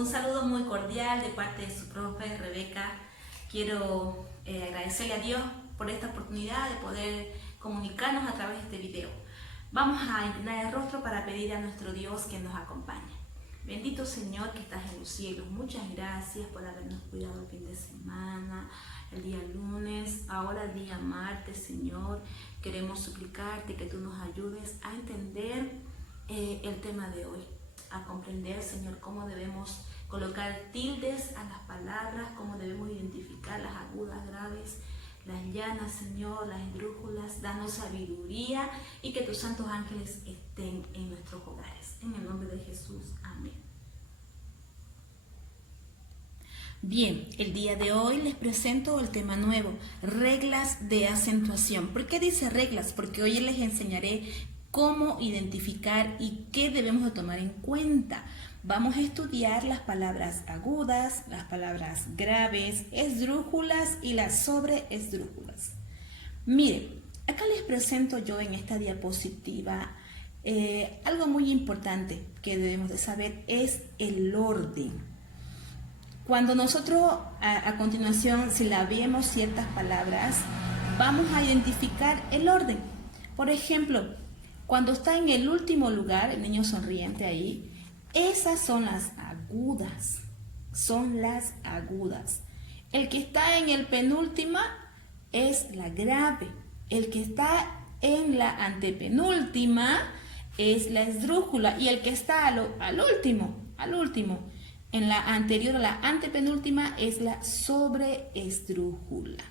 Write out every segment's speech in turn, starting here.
un saludo muy cordial de parte de su profe Rebeca. Quiero agradecerle a Dios por esta oportunidad de poder comunicarnos a través de este video. Vamos a inclinar el rostro para pedir a nuestro Dios que nos acompañe. Bendito Señor que estás en los cielos, muchas gracias por habernos cuidado el fin de semana, el día lunes, ahora el día martes, Señor. Queremos suplicarte que tú nos ayudes a entender el tema de hoy, a comprender, Señor, cómo debemos colocar tildes a las palabras, cómo debemos identificar las agudas, graves, las llanas, Señor, las esdrújulas. Danos sabiduría y que tus santos ángeles estén en nuestros hogares. En el nombre de Jesús, amén. Bien, el día de hoy les presento el tema nuevo, reglas de acentuación. ¿Por qué dice reglas? Porque hoy les enseñaré cómo identificar y qué debemos de tomar en cuenta. Vamos a estudiar las palabras agudas, las palabras graves, esdrújulas y las sobreesdrújulas. Miren, acá les presento yo en esta diapositiva algo muy importante que debemos de saber es el orden. Cuando nosotros a continuación silabemos ciertas palabras, vamos a identificar el orden. Por ejemplo, cuando está en el último lugar, el niño sonriente ahí, esas son las agudas, El que está en el penúltima es la grave. El que está en la antepenúltima es la esdrújula. Y el que está al último, en la anterior a la antepenúltima es la sobreesdrújula.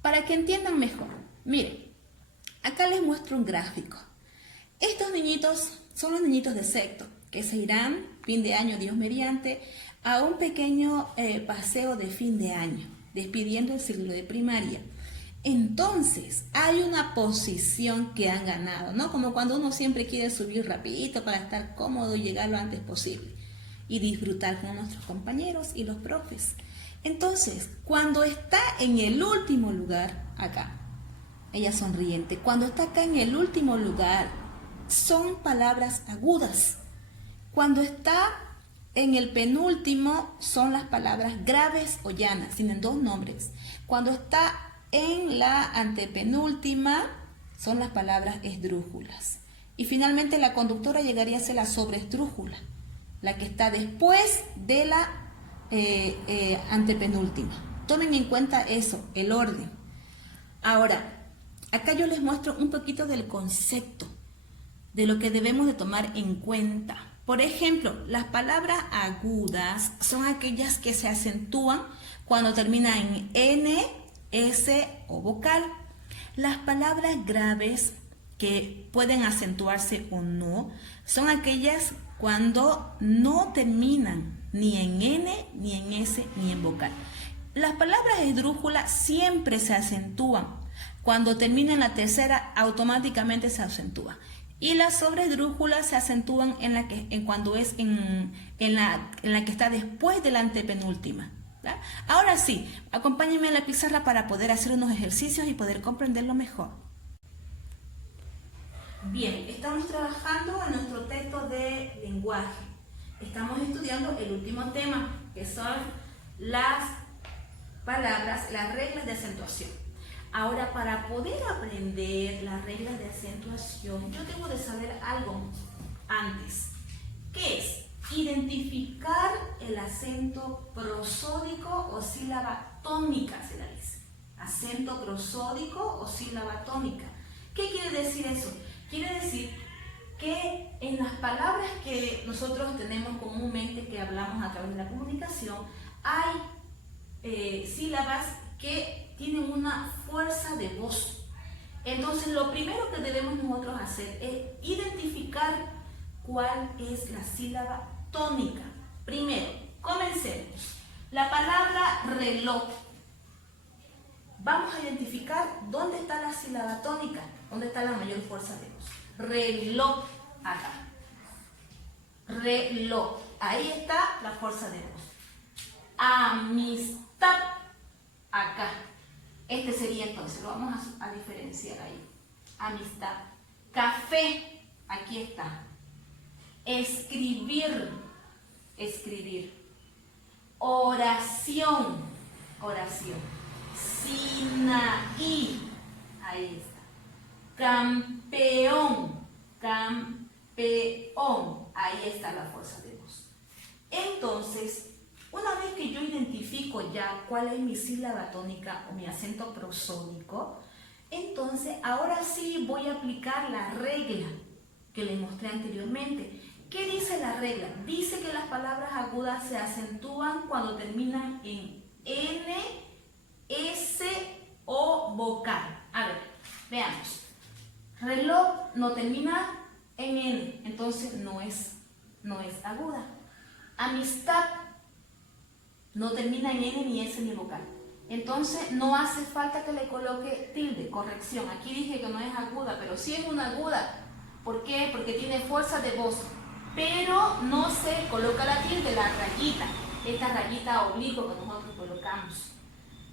Para que entiendan mejor, miren, acá les muestro un gráfico. Estos niñitos son los niñitos de sexto, que se irán, fin de año, Dios mediante, a un pequeño paseo de fin de año, despidiendo el ciclo de primaria. Entonces, hay una posición que han ganado, ¿no? Como cuando uno siempre quiere subir rapidito para estar cómodo y llegar lo antes posible y disfrutar con nuestros compañeros y los profes. Entonces, cuando está en el último lugar, acá, ella sonriente, cuando está acá en el último lugar, son palabras agudas. Cuando está en el penúltimo, son las palabras graves o llanas, tienen dos nombres. Cuando está en la antepenúltima, son las palabras esdrújulas. Y finalmente la conductora llegaría a ser la sobreesdrújula, la que está después de la antepenúltima. Tomen en cuenta eso, el orden. Ahora, acá yo les muestro un poquito del concepto de lo que debemos de tomar en cuenta. Por ejemplo, las palabras agudas son aquellas que se acentúan cuando terminan en N, S o vocal. Las palabras graves que pueden acentuarse o no son aquellas cuando no terminan ni en N, ni en S, ni en vocal. Las palabras esdrújulas siempre se acentúan. Cuando termina en la tercera, automáticamente se acentúa. Y las sobreesdrújulas se acentúan cuando es en la que está después de la antepenúltima. ¿Verdad? Ahora sí, acompáñenme a la pizarra para poder hacer unos ejercicios y poder comprenderlo mejor. Bien, estamos trabajando en nuestro texto de lenguaje. Estamos estudiando el último tema, que son las palabras, las reglas de acentuación. Ahora, para poder aprender las reglas de acentuación, yo debo de saber algo antes. ¿Qué es? Identificar el acento prosódico o sílaba tónica, se la dice. Acento prosódico o sílaba tónica. ¿Qué quiere decir eso? Quiere decir que en las palabras que nosotros tenemos comúnmente, que hablamos a través de la comunicación, hay sílabas que tienen una fuerza de voz. Entonces, lo primero que debemos nosotros hacer es identificar cuál es la sílaba tónica. Primero, comencemos. La palabra reloj. Vamos a identificar dónde está la sílaba tónica, dónde está la mayor fuerza de voz. Reloj, acá. Reloj, ahí está la fuerza de voz. Amistad, acá. Este sería entonces, lo vamos a diferenciar ahí. Amistad. Café, aquí está. Escribir, escribir. Oración, oración. Sinaí, ahí está. Campeón, campeón, ahí está la fuerza de voz. Entonces, una vez que yo identifico ya cuál es mi sílaba tónica o mi acento prosódico, entonces ahora sí voy a aplicar la regla que les mostré anteriormente. ¿Qué dice la regla? Dice que las palabras agudas se acentúan cuando terminan en N, S o vocal. A ver, veamos. Reloj no termina en N, entonces no es aguda. Amistad no termina en N, ni S, ni vocal. Entonces no hace falta que le coloque tilde, corrección. Aquí dije que no es aguda, pero sí es una aguda. ¿Por qué? Porque tiene fuerza de voz. Pero no se coloca la tilde, la rayita. Esta rayita oblicua que nosotros colocamos.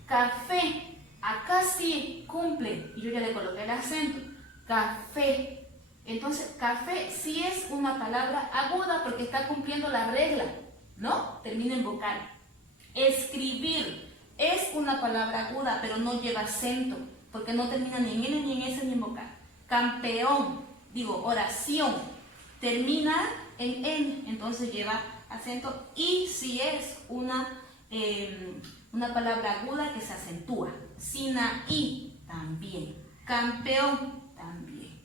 Café. Acá sí cumple. Y yo ya le coloqué el acento. Café. Entonces, café sí es una palabra aguda porque está cumpliendo la regla, ¿no? Termina en vocal. Escribir es una palabra aguda, pero no lleva acento, porque no termina ni en N, ni en S, ni en vocal. Campeón, oración, termina en N, entonces lleva acento, y si es una palabra aguda que se acentúa. Sinaí también. Campeón también.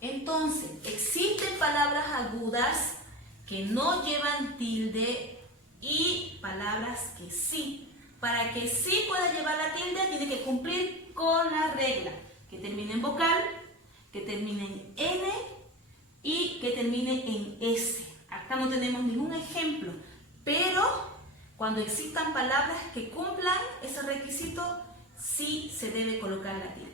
Entonces, existen palabras agudas que no llevan tilde y palabras que sí. Para que sí pueda llevar la tilde, tiene que cumplir con la regla. Que termine en vocal, que termine en N y que termine en S. Acá no tenemos ningún ejemplo, pero cuando existan palabras que cumplan ese requisito, sí se debe colocar la tilde.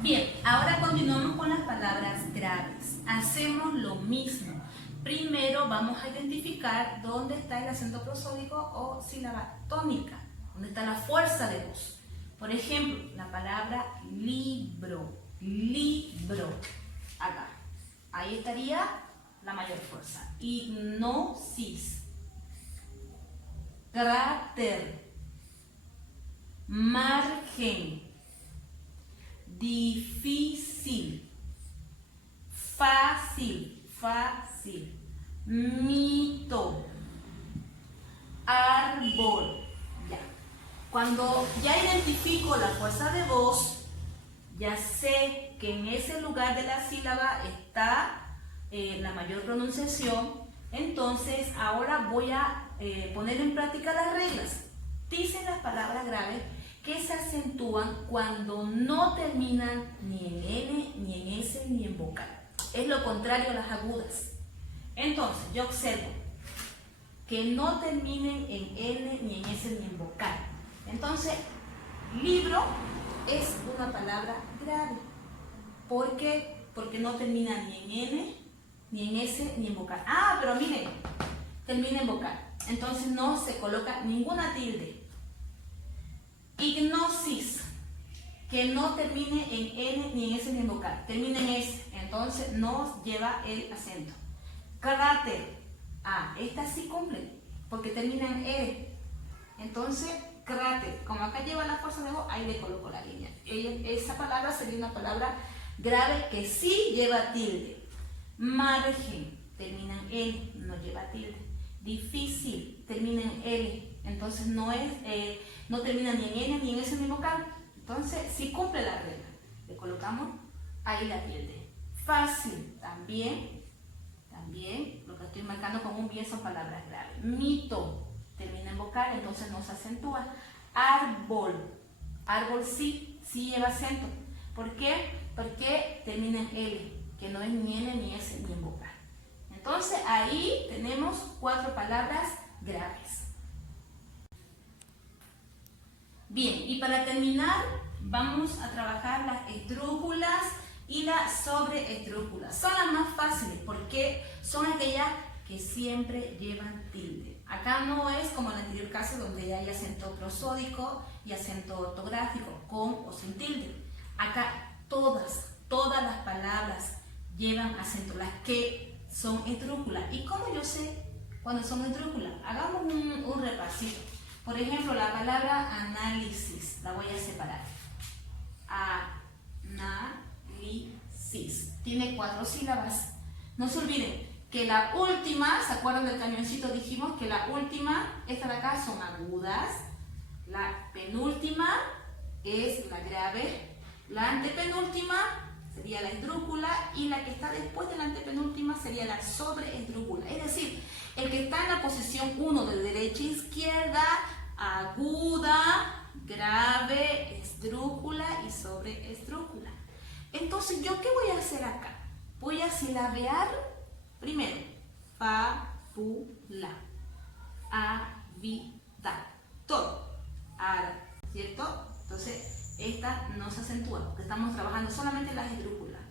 Bien, ahora continuamos con las palabras graves. Hacemos lo mismo. Primero vamos a identificar dónde está el acento prosódico o sílaba tónica, dónde está la fuerza de voz. Por ejemplo, la palabra libro, libro, acá. Ahí estaría la mayor fuerza. Hipnosis, cráter, margen, difícil, fácil, fácil, mito, árbol. Ya. Cuando ya identifico la fuerza de voz, ya sé que en ese lugar de la sílaba está la mayor pronunciación. Entonces ahora voy a poner en práctica las reglas. Dicen las palabras graves que se acentúan cuando no terminan ni en N, ni en S, ni en vocal. Es lo contrario a las agudas. Entonces, yo observo que no terminen en N, ni en S, ni en vocal. Entonces, libro es una palabra grave. ¿Por qué? Porque no termina ni en N, ni en S, ni en vocal. Ah, pero miren, termina en vocal. Entonces no se coloca ninguna tilde. Hipnosis, que no termine en N, ni en S, ni en vocal. Termina en S, entonces no lleva el acento. Cráter, esta sí cumple, porque termina en R. Entonces, cráter, como acá lleva la fuerza de voz, ahí le coloco la línea. Esa palabra sería una palabra grave que sí lleva tilde. Margen, termina en L, no lleva tilde. Difícil, termina en L, entonces no termina ni en N, ni en S, ni en vocal. Entonces, sí cumple la regla. Le colocamos ahí la tilde. Fácil, también, lo que estoy marcando con un bien son palabras graves. Mito, termina en vocal, entonces no se acentúa. Árbol, árbol sí lleva acento. ¿Por qué? Porque termina en L, que no es ni N, ni S, ni en vocal. Entonces ahí tenemos 4 palabras graves. Bien, y para terminar vamos a trabajar las esdrújulas y las sobreesdrújulas. Son las más fáciles porque son aquellas que siempre llevan tilde. Acá no es como en el anterior caso donde hay acento prosódico y acento ortográfico con o sin tilde. Acá todas las palabras llevan acento. Las que son esdrújulas. ¿Y cómo yo sé cuando son esdrújulas? Hagamos un repasito. Por ejemplo, la palabra análisis, la voy a separar. Análisis. Tiene 4 sílabas. No se olviden que la última, ¿se acuerdan del cañoncito? Dijimos que la última, esta de acá, son agudas. La penúltima es la grave. La antepenúltima sería la esdrújula y la que está después de la antepenúltima sería la sobreesdrújula. Es decir, el que está en la posición 1 de derecha a izquierda, aguda, grave, esdrújula y sobreesdrújula. Entonces, ¿yo qué voy a hacer acá? Voy a silabear primero, fábula, avida, todo, ¿cierto? Entonces, esta no se acentúa, porque estamos trabajando solamente las esdrújulas.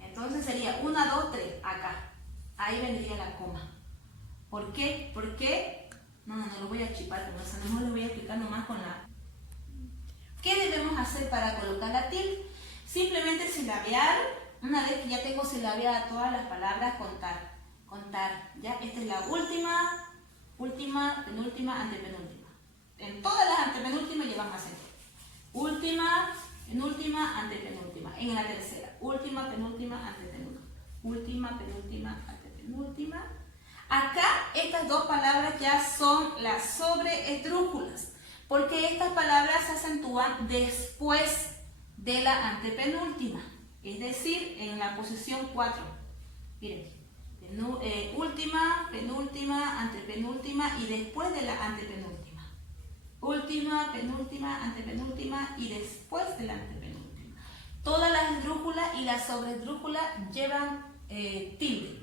Entonces sería 1, 2, 3, acá. Ahí vendría la coma. ¿Por qué? ¿Por qué? No lo voy a chipar con eso, mejor lo voy a explicar nomás con la... ¿Qué debemos hacer para colocar la tilde? Simplemente silabear. Una vez que ya tengo silabeadas todas las palabras, contar. ¿Ya? Esta es la última, penúltima, antepenúltima. En todas las antepenúltimas llevan acento. Última, penúltima, antepenúltima. En la tercera, última, penúltima, antepenúltima. Última, penúltima, antepenúltima. Acá estas dos palabras ya son las sobreesdrújulas, porque estas palabras se acentúan después de la antepenúltima, es decir, en la posición 4. Miren, última, penúltima, antepenúltima y después de la antepenúltima. Última, penúltima, antepenúltima y después de la antepenúltima. Todas las esdrújulas y las sobreesdrújulas llevan tilde.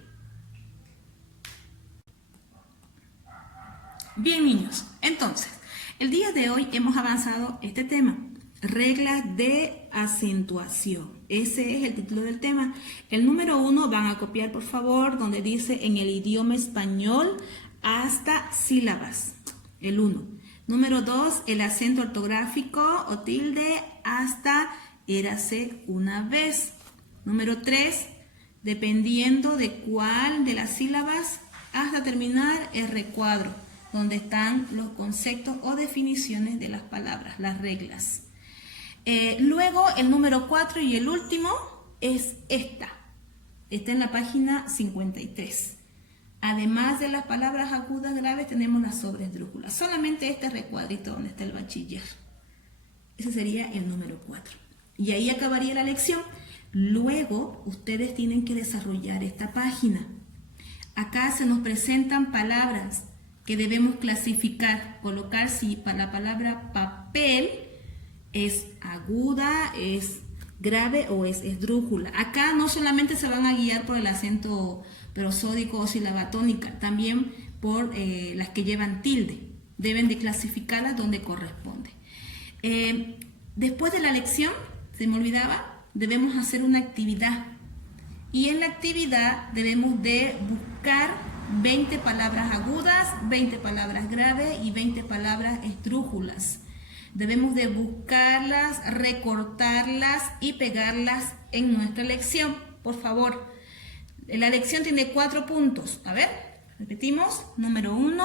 Bien, niños, entonces, el día de hoy hemos avanzado este tema, reglas de acentuación. Ese es el título del tema. El número 1 van a copiar, por favor, donde dice en el idioma español hasta sílabas. El 1. Número 2, el acento ortográfico o tilde hasta érase una vez. Número 3, dependiendo de cuál de las sílabas hasta terminar el recuadro, donde están los conceptos o definiciones de las palabras, las reglas. Luego el número 4 y el último es esta. Está en la página 53. Además de las palabras agudas graves, tenemos las sobreesdrújulas. Solamente este recuadrito donde está el bachiller. Ese sería el número 4. Y ahí acabaría la lección. Luego, ustedes tienen que desarrollar esta página. Acá se nos presentan palabras que debemos clasificar. Colocar si la palabra papel es aguda, es grave o es esdrújula. Acá no solamente se van a guiar por el acento prosódico o sílaba tónica, también por las que llevan tilde. Deben de clasificarlas donde corresponde. Después de la lección, se me olvidaba, debemos hacer una actividad. Y en la actividad debemos de buscar 20 palabras agudas, 20 palabras graves y 20 palabras esdrújulas. Debemos de buscarlas, recortarlas y pegarlas en nuestra lección. Por favor, la lección tiene 4 puntos. A ver, repetimos. Número 1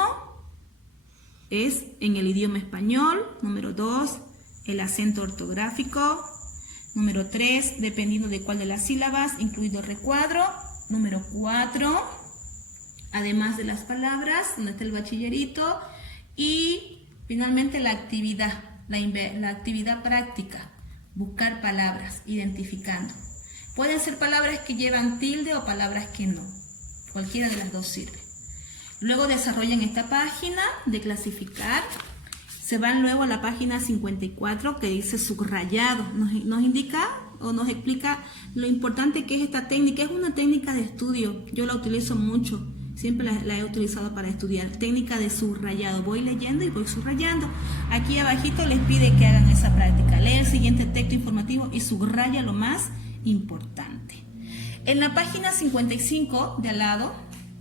es en el idioma español. Número 2, el acento ortográfico. Número 3, dependiendo de cuál de las sílabas, incluido el recuadro. Número 4, además de las palabras, donde está el bachillerito. Y finalmente la actividad. La actividad práctica, buscar palabras, identificando. Pueden ser palabras que llevan tilde o palabras que no. Cualquiera de las dos sirve. Luego desarrollan esta página de clasificar. Se van luego a la página 54 que dice subrayado. Nos indica o nos explica lo importante que es esta técnica. Es una técnica de estudio. Yo la utilizo mucho. Siempre la he utilizado para estudiar. Técnica de subrayado. Voy leyendo y voy subrayando. Aquí abajito les pide que hagan esa práctica. Lee el siguiente texto informativo y subraya lo más importante. En la página 55 de al lado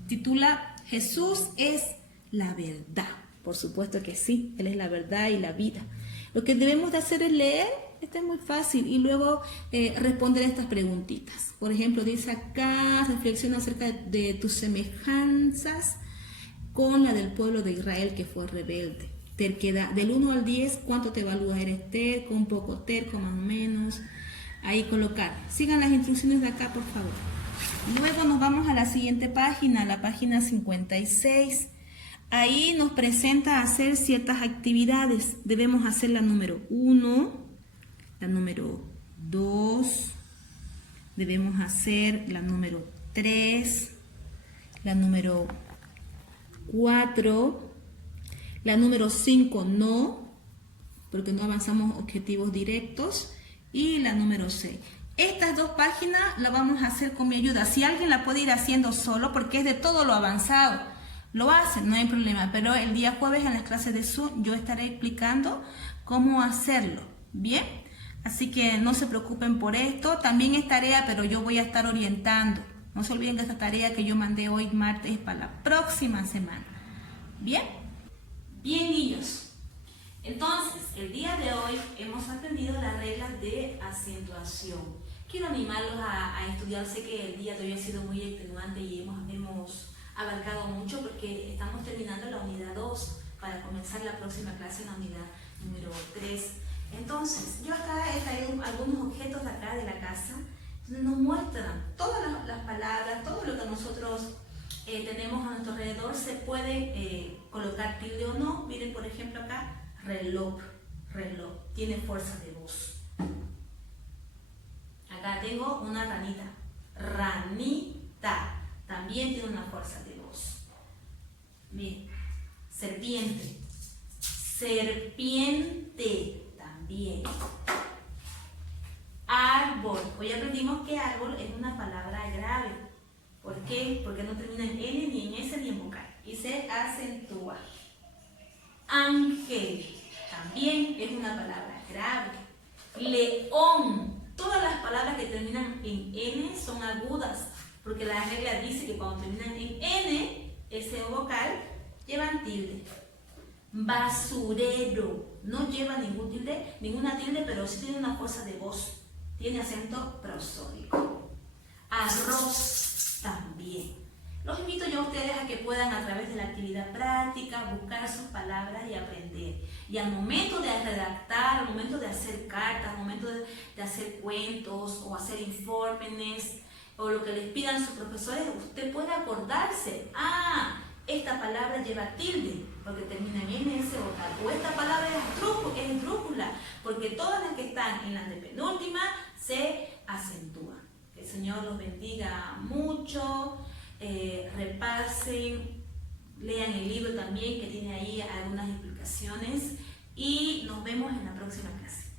titula Jesús es la verdad. Por supuesto que sí, Él es la verdad y la vida. Lo que debemos de hacer es leer Este es muy fácil. Y luego responder estas preguntitas. Por ejemplo, dice acá, reflexiona acerca de tus semejanzas con la del pueblo de Israel que fue rebelde. Terquedad, del 1 al 10, ¿cuánto te evalúas? ¿Eres terco, un poco terco, más o menos? Ahí colocar. Sigan las instrucciones de acá, por favor. Luego nos vamos a la siguiente página, la página 56. Ahí nos presenta hacer ciertas actividades. Debemos hacer la número 1, la número 2, debemos hacer la número 3, la número 4, la número 5 no, porque no avanzamos objetivos directos, y la número 6. Estas dos páginas las vamos a hacer con mi ayuda. Si alguien la puede ir haciendo solo, porque es de todo lo avanzado, lo hacen, no hay problema. Pero el día jueves en las clases de Zoom yo estaré explicando cómo hacerlo. ¿Bien? Así que no se preocupen por esto. También es tarea, pero yo voy a estar orientando. No se olviden que esta tarea que yo mandé hoy martes es para la próxima semana. ¿Bien? Bien, niños. Entonces, el día de hoy hemos aprendido las reglas de acentuación. Quiero animarlos a estudiar. Sé que el día de hoy ha sido muy extenuante y hemos abarcado mucho porque estamos terminando la unidad 2 para comenzar la próxima clase en la unidad número 3. Entonces, yo acá he traído algunos objetos de acá de la casa donde nos muestran todas las palabras, todo lo que nosotros tenemos a nuestro alrededor. Se puede colocar tilde o no. Miren, por ejemplo, acá, reloj, tiene fuerza de voz. Acá tengo una ranita, ranita, también tiene una fuerza de voz. Miren, serpiente, serpiente, también. Árbol, hoy aprendimos que árbol es una palabra grave. ¿Por qué? Porque no termina en N, ni en S, ni en vocal, y se acentúa. Ángel, también es una palabra grave. León, todas las palabras que terminan en N son agudas, porque la regla dice que cuando terminan en N, ese vocal, llevan tilde. Basurero, no lleva ninguna tilde, pero sí tiene una fuerza de voz, tiene acento prosódico. Arroz, también. Los invito yo a ustedes a que puedan a través de la actividad práctica buscar sus palabras y aprender. Y al momento de redactar, al momento de hacer cartas, al momento de hacer cuentos o hacer informes o lo que les pidan sus profesores, usted puede acordarse, esta palabra lleva tilde porque termina en N, S vocal, o esta palabra es esdrújula porque todas las que están en la antepenúltima se acentúan. Que el Señor los bendiga mucho. Repasen, lean el libro también que tiene ahí algunas explicaciones y nos vemos en la próxima clase.